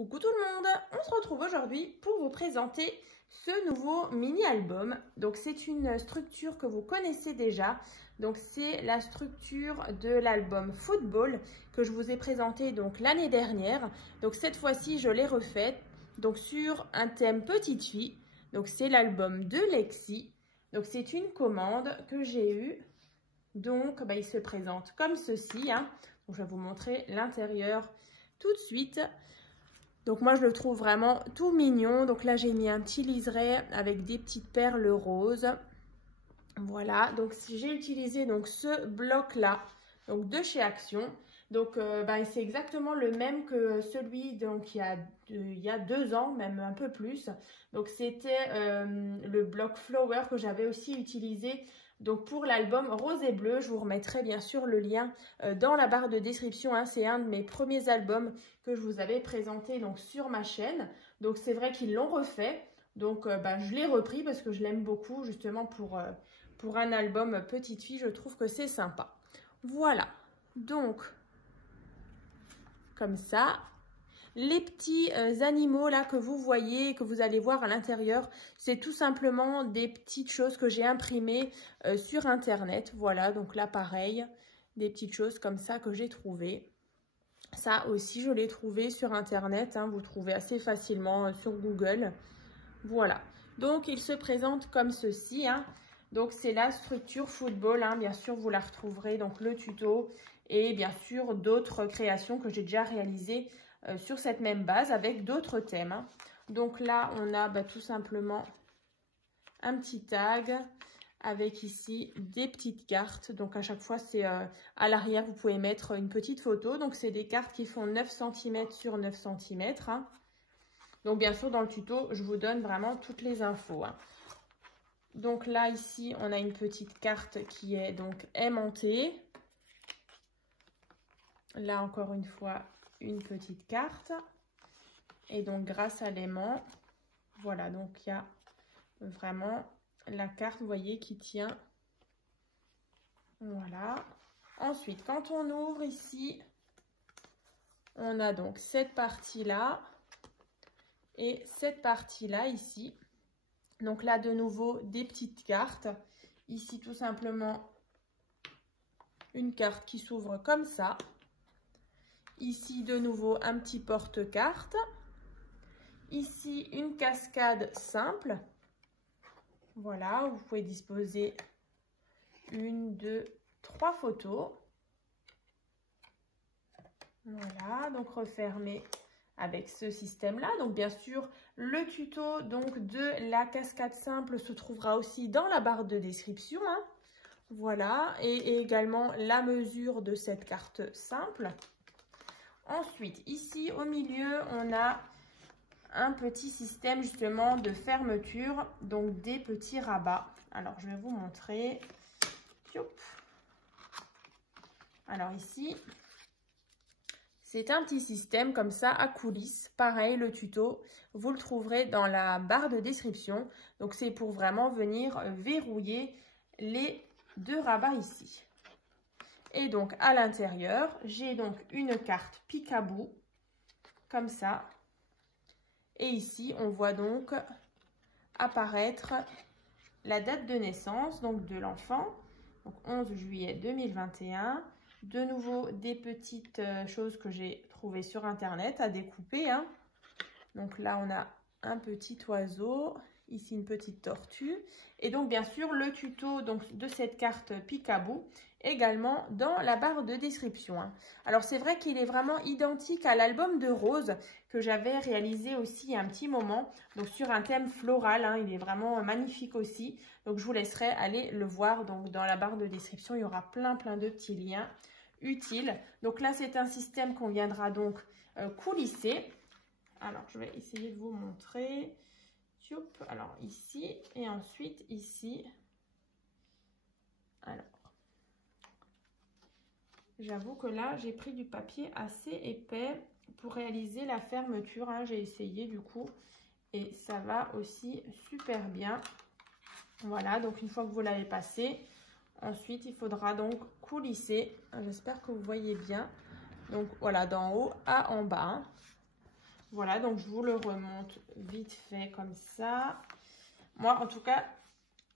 Coucou tout le monde, on se retrouve aujourd'hui pour vous présenter ce nouveau mini-album. Donc c'est une structure que vous connaissez déjà. Donc c'est la structure de l'album Football que je vous ai présenté donc l'année dernière. Donc cette fois-ci je l'ai refaite donc sur un thème petite fille. Donc c'est l'album de Lexi. Donc c'est une commande que j'ai eue. Donc il se présente comme ceci. Donc, je vais vous montrer l'intérieur tout de suite. Donc moi je le trouve vraiment tout mignon. Donc là j'ai mis un petit liseré avec des petites perles roses. Voilà, donc j'ai utilisé donc ce bloc là, donc de chez Action. Donc c'est exactement le même que celui donc il y a 2 ans, même un peu plus. Donc c'était le bloc Flower que j'avais aussi utilisé donc pour l'album Rose et Bleu. Je vous remettrai bien sûr le lien dans la barre de description. C'est un de mes premiers albums que je vous avais présenté donc sur ma chaîne. Donc c'est vrai qu'ils l'ont refait. Donc je l'ai repris parce que je l'aime beaucoup justement pour un album petite fille. Je trouve que c'est sympa. Voilà, donc comme ça. Les petits animaux là que vous voyez, que vous allez voir à l'intérieur, c'est tout simplement des petites choses que j'ai imprimées sur internet. Voilà, donc là pareil, des petites choses comme ça que j'ai trouvées. Ça aussi je l'ai trouvé sur internet, vous trouvez assez facilement sur Google. Voilà, donc il se présente comme ceci. Donc c'est la structure Football, bien sûr vous la retrouverez, donc le tuto et bien sûr d'autres créations que j'ai déjà réalisées sur cette même base avec d'autres thèmes. Donc là on a tout simplement un petit tag avec ici des petites cartes. Donc à chaque fois c'est à l'arrière vous pouvez mettre une petite photo. Donc c'est des cartes qui font 9 cm sur 9 cm. Donc bien sûr dans le tuto je vous donne vraiment toutes les infos. Donc là ici on a une petite carte qui est donc aimantée. Là encore une fois une petite carte. Et donc grâce à l'aimant, voilà, donc il y a vraiment la carte, vous voyez, qui tient. Voilà. Ensuite, quand on ouvre ici, on a donc cette partie-là et cette partie-là ici. Donc là, de nouveau, des petites cartes. Ici, tout simplement, une carte qui s'ouvre comme ça. Ici, de nouveau, un petit porte-carte. Ici, une cascade simple. Voilà, vous pouvez disposer 1, 2, 3 photos. Voilà, donc refermer avec ce système-là. Donc, bien sûr, le tuto donc, de la cascade simple se trouvera aussi dans la barre de description. Voilà, et également la mesure de cette carte simple. Ensuite, ici au milieu, on a un petit système justement de fermeture, donc des petits rabats. Alors, je vais vous montrer. Alors ici, c'est un petit système comme ça à coulisses. Pareil, le tuto, vous le trouverez dans la barre de description. Donc, c'est pour vraiment venir verrouiller les 2 rabats ici. Et donc, à l'intérieur, j'ai donc une carte Peek-a-Boo, comme ça. Et ici, on voit donc apparaître la date de naissance donc de l'enfant, donc 11 juillet 2021. De nouveau, des petites choses que j'ai trouvées sur Internet à découper. Donc là, on a un petit oiseau, ici une petite tortue. Et donc, bien sûr, le tuto donc, de cette carte Peek-a-Boo également dans la barre de description. Alors, c'est vrai qu'il est vraiment identique à l'album de Rose que j'avais réalisé aussi il y a un petit moment. Donc, sur un thème floral, il est vraiment magnifique aussi. Donc, je vous laisserai aller le voir. Donc, dans la barre de description, il y aura plein de petits liens utiles. Donc là, c'est un système qu'on viendra donc coulisser. Alors, je vais essayer de vous montrer. Alors, ici et ensuite ici. Alors, j'avoue que là, j'ai pris du papier assez épais pour réaliser la fermeture. J'ai essayé du coup et ça va aussi super bien. Voilà, donc une fois que vous l'avez passé, ensuite, il faudra donc coulisser. J'espère que vous voyez bien. Donc, voilà, d'en haut à en bas. Voilà, donc je vous le remonte vite fait comme ça. Moi, en tout cas,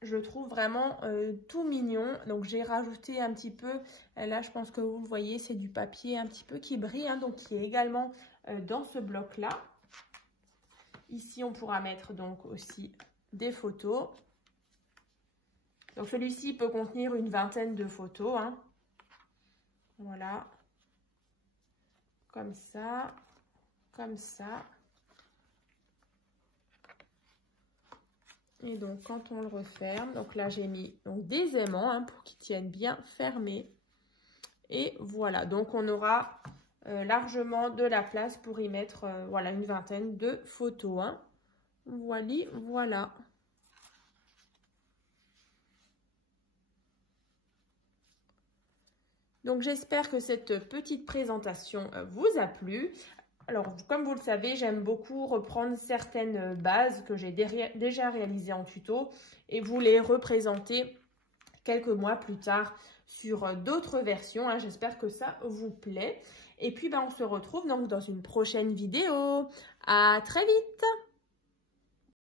je le trouve vraiment tout mignon. Donc, j'ai rajouté un petit peu, là, je pense que vous le voyez, c'est du papier un petit peu qui brille, hein, donc qui est également dans ce bloc-là. Ici, on pourra mettre donc aussi des photos. Donc, celui-ci peut contenir une vingtaine de photos, hein. Voilà. Comme ça. Comme ça. Et donc, quand on le referme, donc là, j'ai mis donc, des aimants, hein, pour qu'ils tiennent bien fermés. Et voilà, donc on aura largement de la place pour y mettre voilà, une vingtaine de photos, hein. Voilà. Donc, j'espère que cette petite présentation vous a plu. Alors, comme vous le savez, j'aime beaucoup reprendre certaines bases que j'ai déjà réalisées en tuto et vous les représenter quelques mois plus tard sur d'autres versions, hein. J'espère que ça vous plaît. Et puis, on se retrouve donc dans une prochaine vidéo. À très vite!